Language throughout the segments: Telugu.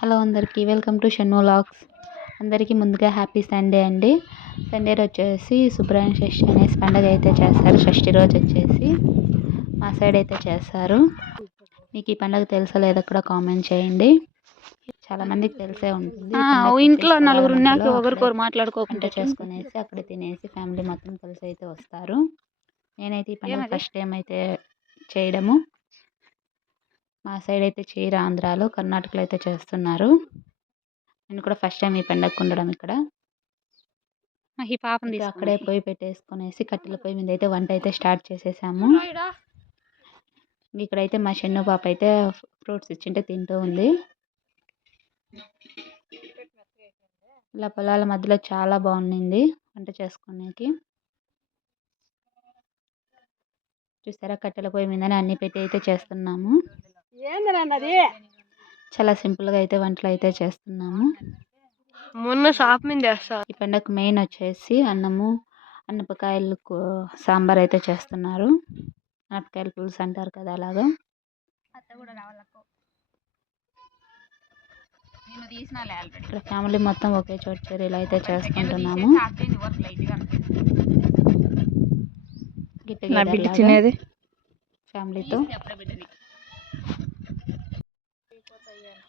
హలో అందరికీ వెల్కమ్ టు షణ్ము వ్లాగ్స్. అందరికీ ముందుగా హ్యాపీ సండే అండి. సండే రోజు వచ్చేసి సుబ్రహ్మణ్య షష్ఠి అనేసి పండుగ అయితే చేస్తారు. షష్ఠి రోజు వచ్చేసి మా సైడ్ అయితే చేస్తారు. మీకు ఈ పండుగ తెలుసా లేదా కూడా కామెంట్ చేయండి. చాలా మందికి తెలిసే ఉంటుంది. ఇంట్లో నలుగురు ఉన్నాక ఒకరికొరు మాట్లాడుకోకుండా చేసుకునేసి అక్కడ తినేసి ఫ్యామిలీ మొత్తం కలిసి అయితే వస్తారు. నేనైతే ఈ పండుగ ఫస్ట్ టైం అయితే చేయడము. మా సైడ్ అయితే చేయరు, ఆంధ్రాలో కర్ణాటకలో అయితే చేస్తున్నారు. నేను కూడా ఫస్ట్ టైం ఈ పండగకు ఉండడం ఇక్కడ. ఈ పాపని అక్కడే పొయ్యి పెట్టేసుకునేసి కట్టెల పొయ్యి మీద అయితే వంట అయితే స్టార్ట్ చేసేసాము. ఇక్కడైతే మా చిన్న పాప అయితే ఫ్రూట్స్ ఇచ్చింటే తింటూ ఉంది. ఇలా పొలాల మధ్యలో చాలా బాగుండింది వంట చేసుకునేకి. చూసారా, కట్టెల పొయ్యి మీదనే అన్ని పెట్టి అయితే చేస్తున్నాము. చాలా సింపుల్ గా అయితే వంటలు అయితే చేస్తున్నాము. ఈ పండగ మెయిన్ వచ్చేసి అన్నము, అన్నపకాయలు సాంబార్ అయితే చేస్తున్నారు. అన్నపకాయల పులుసు అంటారు కదా, అలాగా. ఇక్కడ ఫ్యామిలీ మొత్తం ఒకే చోట చేరి ఇలా అయితే చేసుకుంటున్నాము. ఫ్యామిలీతో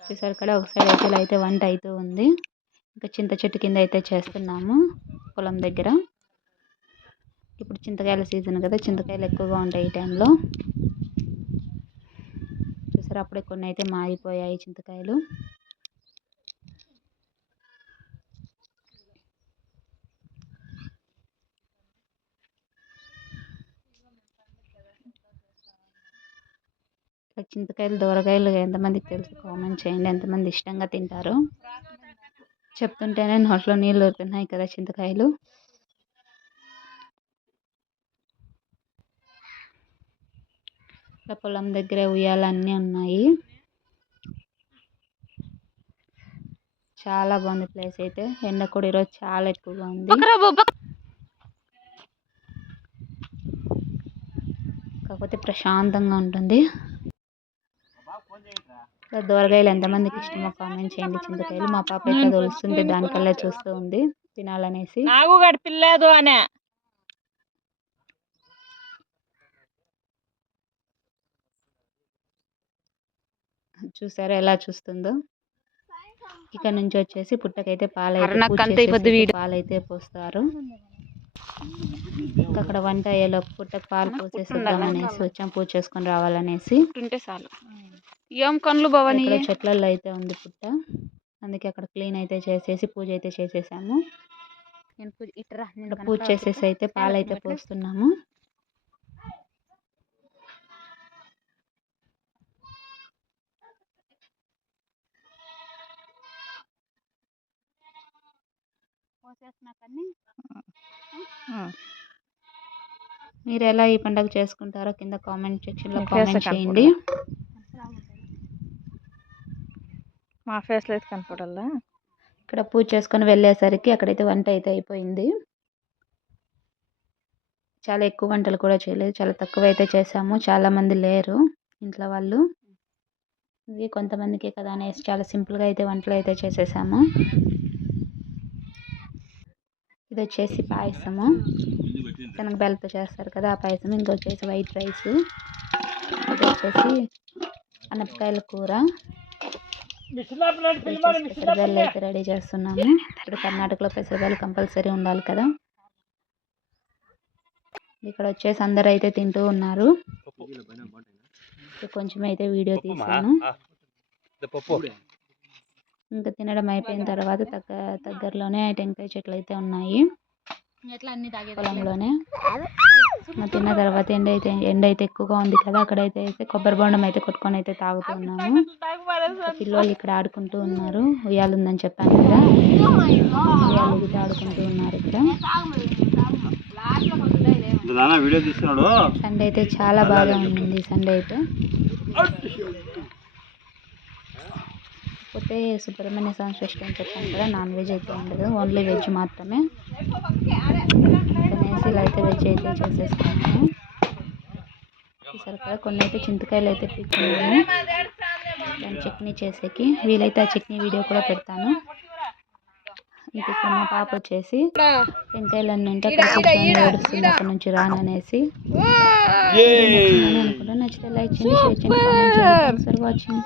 చూసారు కదా, ఒక సైడ్ అయితే ఇలా అయితే వంట అయితే ఉంది. ఇంకా చింత చెట్టు కింద అయితే చేస్తున్నాము పొలం దగ్గర. ఇప్పుడు చింతకాయల సీజన్ కదా, చింతకాయలు ఎక్కువగా ఉంటాయి ఈ టైంలో. చూసారు, అప్పుడే కొన్ని అయితే మాగిపోయాయి చింతకాయలు. చింతకాయలు, దూరకాయలు ఎంతమందికి తెలుసు కామెంట్ చేయండి. ఎంతమంది ఇష్టంగా తింటారు. చెప్తుంటేనే నోట్లో నీళ్ళు ఊరుతున్నాయి కదా చింతకాయలు. పొలం దగ్గర ఉయ్యాలన్నీ ఉన్నాయి. చాలా బాగుంది ప్లేస్ అయితే. ఎండ కూడా ఈరోజు చాలా ఎక్కువగా ఉంది. కాకపోతే ప్రశాంతంగా ఉంటుంది. దూరగాయలు ఎంతమందికి ఇష్టమో కామెంట్ చేయండి. చింతకాయలు మా పాప అయితే తొలుస్తుంటే దానికల్లా చూస్తూ ఉంది తినాలనేసి. చూసారా ఎలా చూస్తుందో. ఇక్కడ నుంచి వచ్చేసి పుట్టకైతే పాలైతే పోస్తారు. అక్కడ వంట అయ్యేలో పుట్టకు పాలు పోసేద్దాం అనేసి వచ్చాం, పూజ చేసుకొని రావాలనేసి. ఇక్కడ చెట్లలో అయితే ఉంది పుట్ట, అందుకే అక్కడ క్లీన్ అయితే చేసేసి పూజ అయితే చేసేసాము. పూజ చేసేసి అయితే పాలైతే పోస్తున్నాము. మీరు ఎలా ఈ పండుగ చేసుకుంటారో కింద కామెంట్ సెక్షన్ లో కామెంట్ చేయండి. మా ఫేస్ లో అయితే కనపడాలా. ఇక్కడ పూజ చేసుకొని వెళ్ళేసరికి అక్కడైతే వంట అయితే అయిపోయింది. చాలా ఎక్కువ వంటలు కూడా చేయలేదు, చాలా తక్కువ అయితే చేసాము. చాలా మంది లేరు ఇంట్లో వాళ్ళు. ఇది కొంతమందికే కదా అనేసి చాలా సింపుల్ గా అయితే వంటలు అయితే చేసేసాము. ఇది వచ్చేసి పాయసము, శనగబెల్లతో చేస్తారు కదా ఆ పాయసం. ఇంకా వచ్చేసి వైట్ రైస్, ఇది వచ్చేసి అన్నపకాయల కూర. పెసరబెల్లు అయితే రెడీ చేస్తున్నాము. ఇప్పుడు కర్ణాటకలో పెసరబెల్లు కంపల్సరీ ఉండాలి కదా. ఇక్కడ వచ్చేసి అందరు అయితే తింటూ ఉన్నారు. కొంచెం అయితే వీడియో తీసాను. ఇంకా తినడం అయిపోయిన తర్వాత దగ్గరలోనే టెంకాయ చెట్లు అయితే ఉన్నాయి పొలంలోనే. తిన్న తర్వాత ఎండ అయితే ఎక్కువగా ఉంది కదా, అక్కడైతే కొబ్బరి బొండం అయితే కొట్టుకొని అయితే తాగుతూ ఉన్నాము. పిల్లలు ఇక్కడ ఆడుకుంటూ ఉన్నారు. ఉయ్యాలు ఉందని చెప్పాను కదా, ఉయ్యాలు ఊగితే ఆడుకుంటూ ఉన్నారు ఇక్కడ. సండే అయితే చాలా బాగా ఉండింది. సండే అయితే కాకపోతే సుబ్రహ్మణ్య స్వామి షష్ఠి అని చెప్పాను కదా, నాన్ వెజ్ అయితే ఉండదు, ఓన్లీ వెజ్ మాత్రమే. అనేసి ఇలా అయితే వెజ్ అయితే చేసేసుకున్నాము. చూసారు కదా, కొన్ని అయితే చింతకాయలు అయితే పీక్కున్నాము. దాని చట్నీ చేసేకి వీలైతే ఆ చట్నీ వీడియో కూడా పెడతాను. ఇంకా ఇక్కడ మా పాప వచ్చేసి టెంకాయలన్నీ ఉంటే అక్కడ కూర్చొని ఏడుస్తుంది అక్కడ నుంచి రాననేసి. నచ్చిందని అనుకుంటా. నచ్చితే లైక్ చేయండి, షేర్ చేయండి, కామెంట్ చేయండి. Thanks for watching.